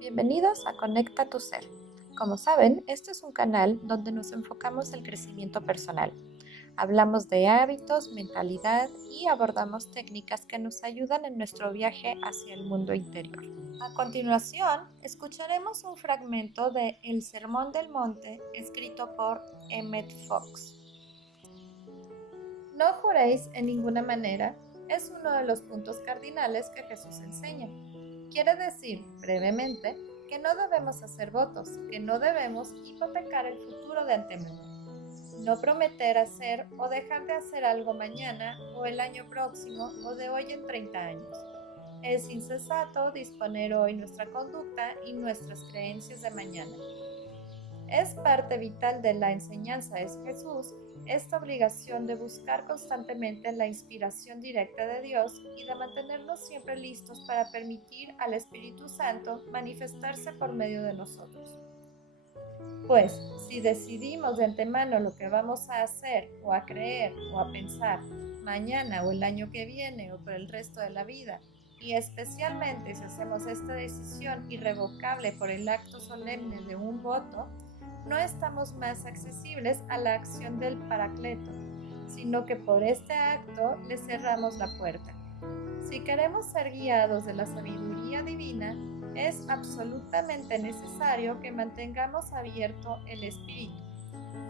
Bienvenidos a Conecta tu Ser. Como saben, este es un canal donde nos enfocamos el crecimiento personal. Hablamos de hábitos, mentalidad y abordamos técnicas que nos ayudan en nuestro viaje hacia el mundo interior. A continuación, escucharemos un fragmento de El Sermón del Monte, escrito por Emmett Fox. No juréis en ninguna manera es uno de los puntos cardinales que Jesús enseña. Quiere decir, brevemente, que no debemos hacer votos, que no debemos hipotecar el futuro de antemano. No prometer hacer o dejar de hacer algo mañana o el año próximo o de hoy en 30 años. Es insensato disponer hoy nuestra conducta y nuestras creencias de mañana. Es parte vital de la enseñanza de Jesús esta obligación de buscar constantemente la inspiración directa de Dios y de mantenernos siempre listos para permitir al Espíritu Santo manifestarse por medio de nosotros. Pues, si decidimos de antemano lo que vamos a hacer o a creer o a pensar mañana o el año que viene o por el resto de la vida, y especialmente si hacemos esta decisión irrevocable por el acto solemne de un voto, no estamos más accesibles a la acción del Paracleto, sino que por este acto le cerramos la puerta. Si queremos ser guiados de la sabiduría divina, es absolutamente necesario que mantengamos abierto el espíritu,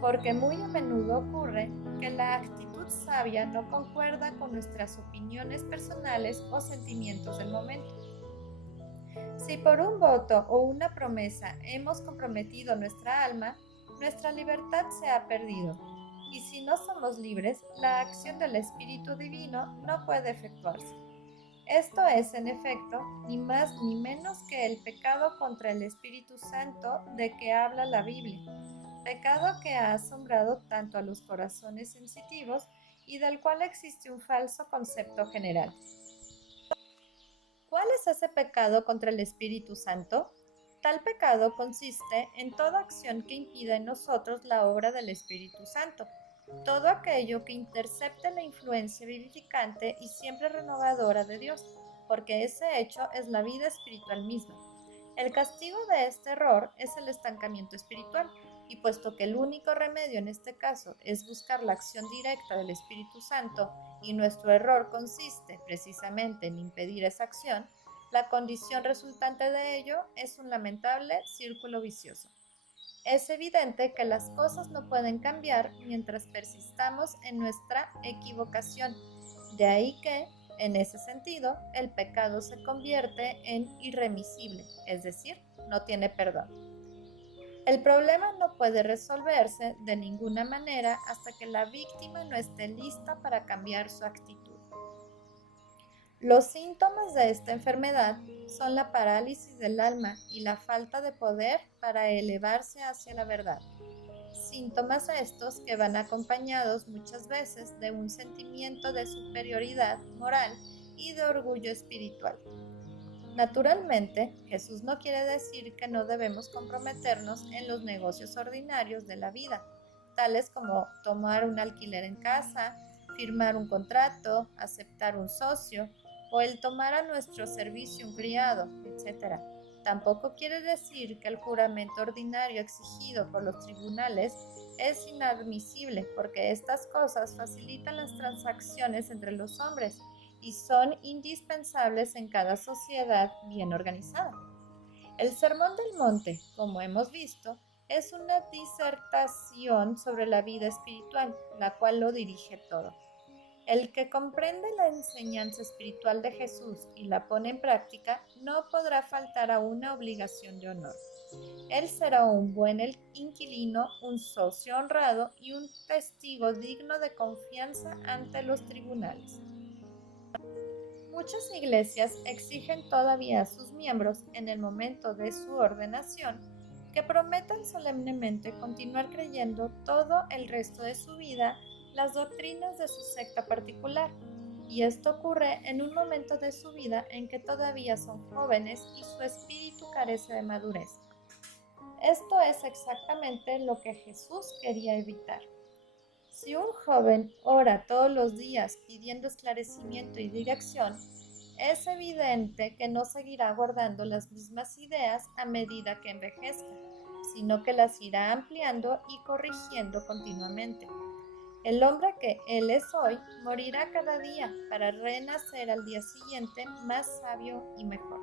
porque muy a menudo ocurre que la actitud sabia no concuerda con nuestras opiniones personales o sentimientos del momento. Si por un voto o una promesa hemos comprometido nuestra alma, nuestra libertad se ha perdido. Y si no somos libres, la acción del Espíritu Divino no puede efectuarse. Esto es, en efecto, ni más ni menos que el pecado contra el Espíritu Santo de que habla la Biblia, pecado que ha asombrado tanto a los corazones sensitivos y del cual existe un falso concepto general. ¿Cuál es ese pecado contra el Espíritu Santo? Tal pecado consiste en toda acción que impida en nosotros la obra del Espíritu Santo, todo aquello que intercepte la influencia vivificante y siempre renovadora de Dios, porque ese hecho es la vida espiritual misma. El castigo de este error es el estancamiento espiritual, y puesto que el único remedio en este caso es buscar la acción directa del Espíritu Santo, y nuestro error consiste precisamente en impedir esa acción, la condición resultante de ello es un lamentable círculo vicioso. Es evidente que las cosas no pueden cambiar mientras persistamos en nuestra equivocación. De ahí que, en ese sentido, el pecado se convierte en irremisible, es decir, no tiene perdón. El problema no puede resolverse de ninguna manera hasta que la víctima no esté lista para cambiar su actitud. Los síntomas de esta enfermedad son la parálisis del alma y la falta de poder para elevarse hacia la verdad. Síntomas estos que van acompañados muchas veces de un sentimiento de superioridad moral y de orgullo espiritual. Naturalmente, Jesús no quiere decir que no debemos comprometernos en los negocios ordinarios de la vida, tales como tomar un alquiler en casa, firmar un contrato, aceptar un socio o el tomar a nuestro servicio un criado, etc. Tampoco quiere decir que el juramento ordinario exigido por los tribunales es inadmisible, porque estas cosas facilitan las transacciones entre los hombres y son indispensables en cada sociedad bien organizada. El Sermón del Monte, como hemos visto, es una disertación sobre la vida espiritual, la cual lo dirige todo. El que comprende la enseñanza espiritual de Jesús y la pone en práctica no podrá faltar a una obligación de honor. Él será un buen inquilino, un socio honrado y un testigo digno de confianza ante los tribunales. Muchas iglesias exigen todavía a sus miembros, en el momento de su ordenación, que prometan solemnemente continuar creyendo todo el resto de su vida las doctrinas de su secta particular, y esto ocurre en un momento de su vida en que todavía son jóvenes y su espíritu carece de madurez. Esto es exactamente lo que Jesús quería evitar. Si un joven ora todos los días pidiendo esclarecimiento y dirección, es evidente que no seguirá guardando las mismas ideas a medida que envejezca, sino que las irá ampliando y corrigiendo continuamente. El hombre que él es hoy morirá cada día para renacer al día siguiente más sabio y mejor.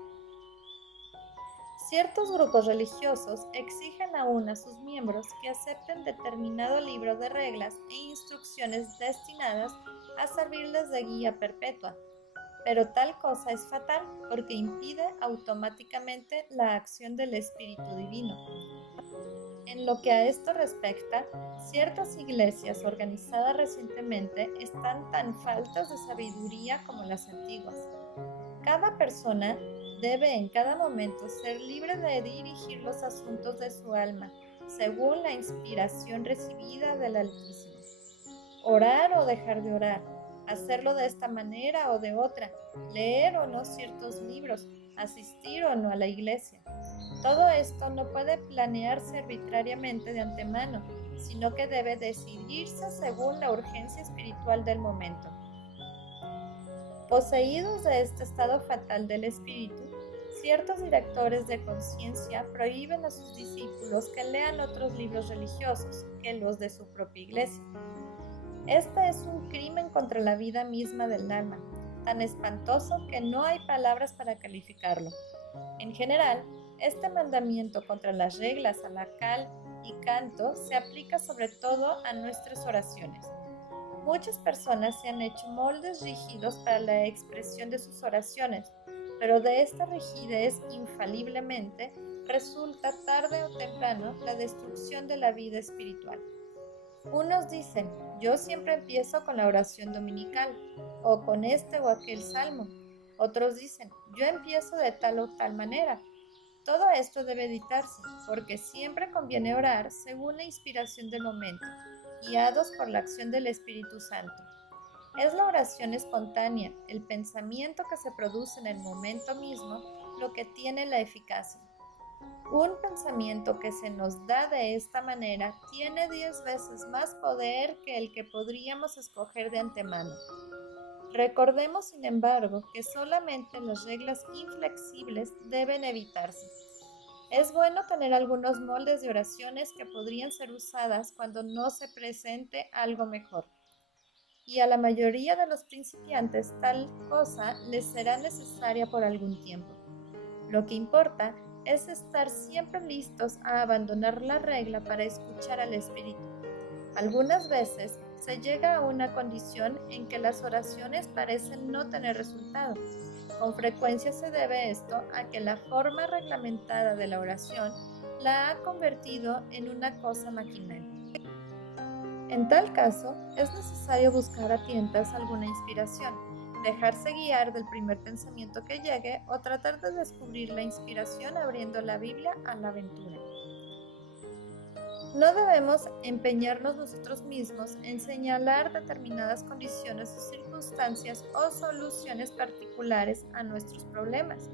Ciertos grupos religiosos exigen aún a sus miembros que acepten determinado libro de reglas e instrucciones destinadas a servirles de guía perpetua, pero tal cosa es fatal porque impide automáticamente la acción del Espíritu Divino. En lo que a esto respecta, ciertas iglesias organizadas recientemente están tan faltas de sabiduría como las antiguas. Cada persona debe en cada momento ser libre de dirigir los asuntos de su alma, según la inspiración recibida del Altísimo. Orar o dejar de orar, hacerlo de esta manera o de otra, leer o no ciertos libros, asistir o no a la iglesia. Todo esto no puede planearse arbitrariamente de antemano, sino que debe decidirse según la urgencia espiritual del momento. Poseídos de este estado fatal del espíritu, ciertos directores de conciencia prohíben a sus discípulos que lean otros libros religiosos que los de su propia iglesia. Este es un crimen contra la vida misma del alma, tan espantoso que no hay palabras para calificarlo. En general, este mandamiento contra las reglas a la cal y canto se aplica sobre todo a nuestras oraciones. Muchas personas se han hecho moldes rígidos para la expresión de sus oraciones, pero de esta rigidez infaliblemente resulta tarde o temprano la destrucción de la vida espiritual. Unos dicen, yo siempre empiezo con la oración dominical, o con este o aquel salmo. Otros dicen, yo empiezo de tal o tal manera. Todo esto debe evitarse, porque siempre conviene orar según la inspiración del momento, guiados por la acción del Espíritu Santo. Es la oración espontánea, el pensamiento que se produce en el momento mismo, lo que tiene la eficacia. Un pensamiento que se nos da de esta manera tiene 10 veces más poder que el que podríamos escoger de antemano. Recordemos, sin embargo, que solamente las reglas inflexibles deben evitarse. Es bueno tener algunos moldes de oraciones que podrían ser usadas cuando no se presente algo mejor. Y a la mayoría de los principiantes tal cosa les será necesaria por algún tiempo. Lo que importa es estar siempre listos a abandonar la regla para escuchar al Espíritu. Algunas veces se llega a una condición en que las oraciones parecen no tener resultado. Con frecuencia se debe esto a que la forma reglamentada de la oración la ha convertido en una cosa maquinal. En tal caso, es necesario buscar a tientas alguna inspiración, dejarse guiar del primer pensamiento que llegue o tratar de descubrir la inspiración abriendo la Biblia a la aventura. No debemos empeñarnos nosotros mismos en señalar determinadas condiciones o circunstancias o soluciones particulares a nuestros problemas,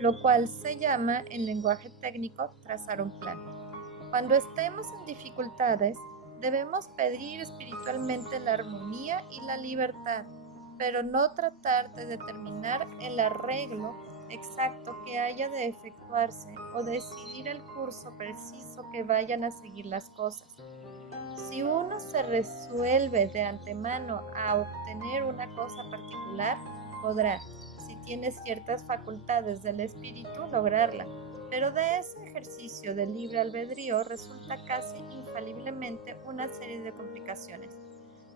lo cual se llama en lenguaje técnico trazar un plan. Cuando estemos en dificultades, debemos pedir espiritualmente la armonía y la libertad, pero no tratar de determinar el arreglo exacto que haya de efectuarse o decidir el curso preciso que vayan a seguir las cosas. Si uno se resuelve de antemano a obtener una cosa particular, podrá, si tiene ciertas facultades del espíritu, lograrla. Pero de ese ejercicio del libre albedrío resulta casi infaliblemente una serie de complicaciones.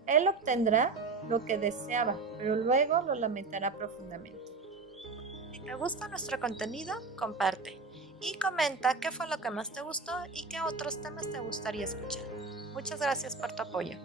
Él obtendrá lo que deseaba, pero luego lo lamentará profundamente. Si te gusta nuestro contenido, comparte y comenta qué fue lo que más te gustó y qué otros temas te gustaría escuchar. Muchas gracias por tu apoyo.